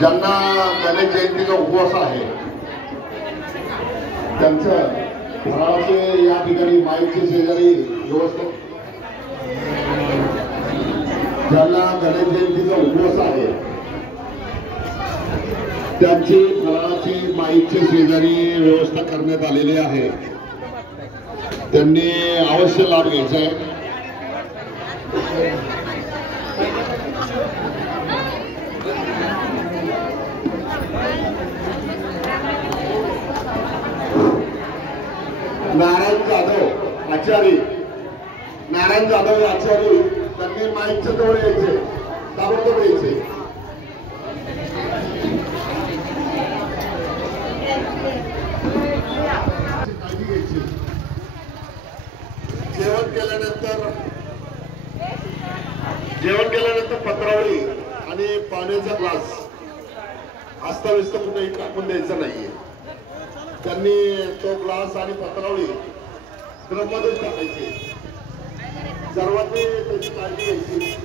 ज्यांना गणेश जयंतीचा उपवास आहे त्यांचं फराळाचे या ठिकाणी माईकचे शेजारी व्यवस्था, ज्यांना गणेश जयंतीचा उपवास आहे त्यांची फराळाची माईकचे शेजारी व्यवस्था करण्यात आलेली आहे. त्यांनी अवश्य लाभ घ्यायचा आहे. नारायण जाधव आचार्य त्यांनी माईकच्या जवळ यायचे, ताबडतोब यायचे. काळजी घ्यायची. जेवण केल्यानंतर पत्रावळी आणि पाण्याचा ग्लास अस्ताव्यस्त कुठेही टाकून द्यायचा नाहीये. त्यांनी तो ग्लास आणि पत्रावळी ड्रममध्येच टाकायची. सर्वांनी त्याची काळजी घ्यायची.